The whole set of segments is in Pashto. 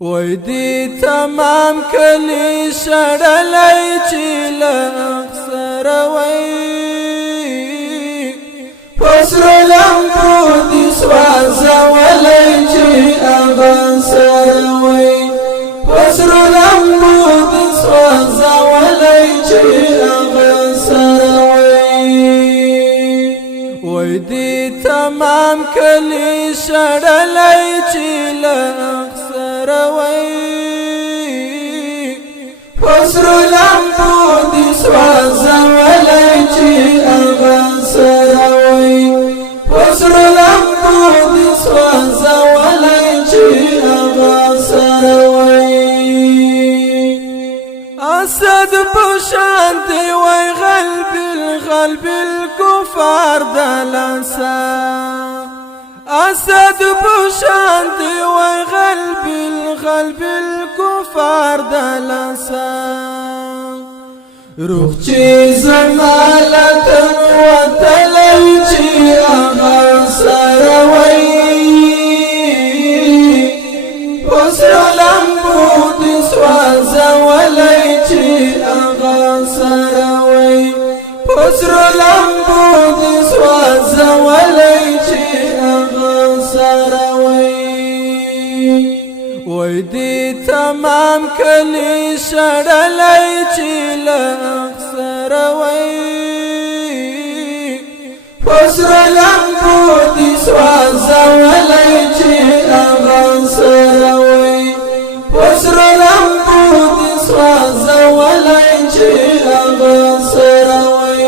وای دی تمام کلی شړلای چې لغ سره وای پسرو لمبو دی سوازولی چې اغا سره وای پسرو لمبو دی سوازولی چې اغا سره وای وای دی تمام کلی شړلای چې لغ سره وای پسرو لمبو دی سوازولی چې اغا سره وای پسرو لمبو دی سوازولی چې اغا سره وای اسد پشان دی وای غلب الكفار دلسا اسد پشان دی وای غلب الكفار دلسا روح چی زمالتن وطلی چی اغا سروی پسرو لمبو دی سوازولی چی اغا سروی پسرو لمبو دی سوازولی چی اغا سروی وای دی تمام کلی شړلای چې لغ سره وای پسرو لمبو دی سوازولی چې اغا سره وای پسرو لمبو دی سوازولی چې اغا سره وای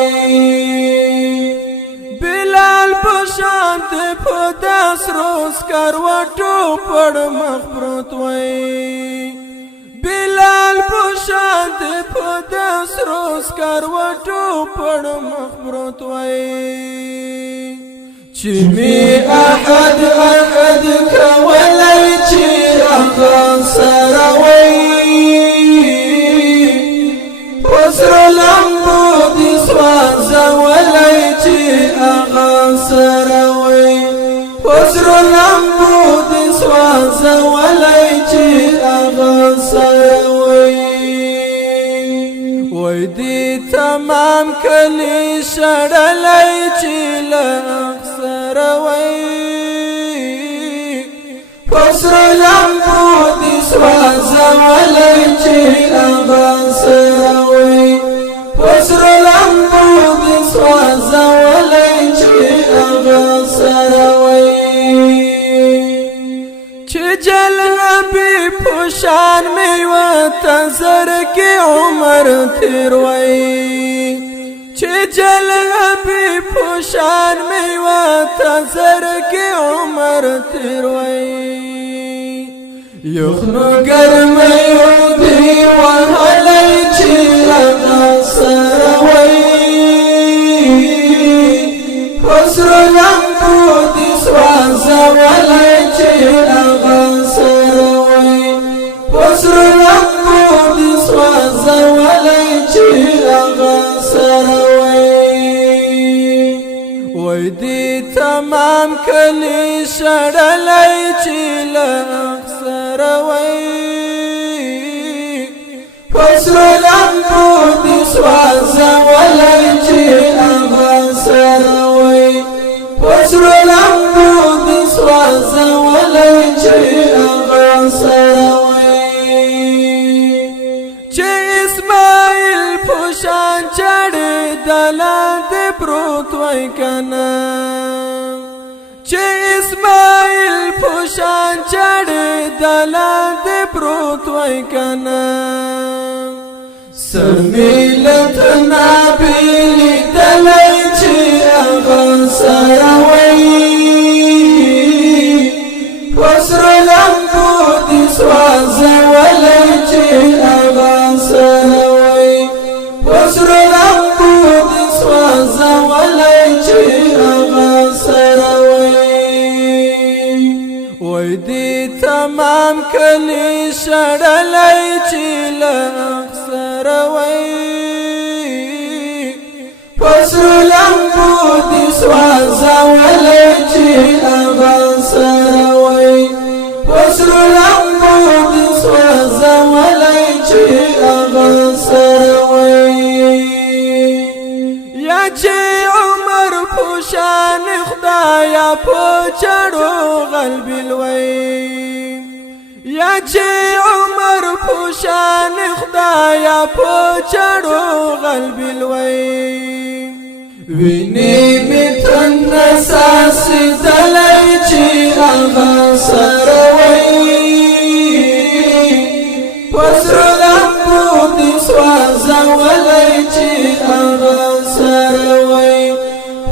بلال پشانت په داس روز کروټو پړ مخبرت وای بلال پشانت په داس روز کروټو پړ مخبرت وای چې می احد کولای چې اغا سره وای پسرو لمبو دی سوازولی چې اغا سره وای پسرو لمبو دی سوازولی چې اغا سره وای وای دی تمام کلی شړلای چې لغ سره وای پسرو لمبو دی سوازولی چې اغا سره وای پسرو لمبو دی سوازولی چې اغا سره وای چې جلبی پوشان می وطن سر کې عمر تیر وای چې جلبی پوشان می وطن سر کې عمر تیر وای یخنو ګرمۍ دی وهلی چې اغا سره وای پسرو لمبو دی سوازولی چې اغا سره وای پسرو لمبو دی سوازولی چې اغا سره وای وای دی تمام کلی شړلای چې لغ سره وای پسرو لمبو دی سوازولی چې اغا سره وای پسرو لمبو دی سوازولی چې اغا سره وای چې اسماعیل پوشان چړې دلاندې پروت وای کنه چې اسماعیل پوشان چړې دلاندې پروت وای کنه سمیلت نابیلی دلای چې اغا سره وای پسرو لمبو دی سوازولی چې اغا سره وای پسرو لمبو دی سوازولی چې اغا سره وای وای دی تمام کلی شړلای چې لغ سره وای پسرو لمبو دی سوازولی چې اغا سره وای پسرو لمبو دی پوچړو غلبیل وای یا چې عمر پوشان خدایا پوچړو غلبیل وای ویني میتن نساس دلای چې هغه سره وای پسرو لمبو دي سوځولای چې هغه سره وای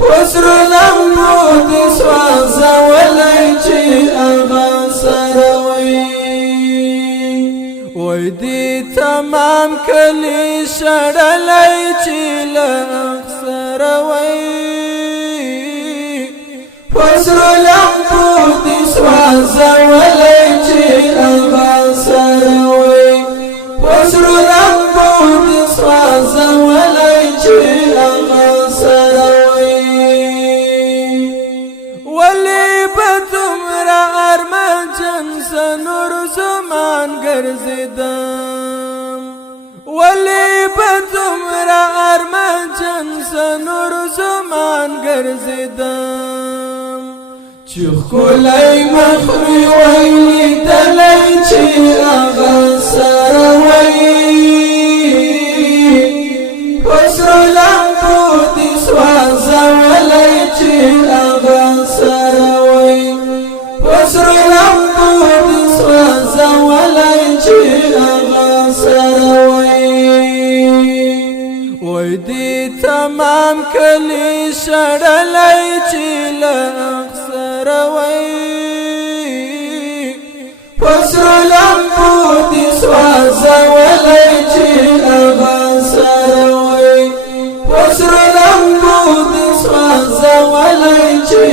پسرو لمبو دي سوځولای چې هغه سره وای وای دي تمام کلی شړلای چې لخسر وای پسرو لمبو دي سوځولای چې هغه سره وای پسرو لمبو دي سوځولای چې هغه سره وای ولی بدمرا ارمانجن سنور زمان ګرځیدم ولی بدمرا ارمانجن سنور زمان ګرځیدم چې خولای مخوي ویلی دلای چې هغه سره وای پسرو لمبو دي سوځولای چې هغه سره وای پسرو لمبو دي سوځولای چې هغه سره وای وای دي تمام کلی شړلای چې لخسر وای پسرو لمبو دي سوځولای چې هغه سره وای پسرو لمبو دي سوځولای چې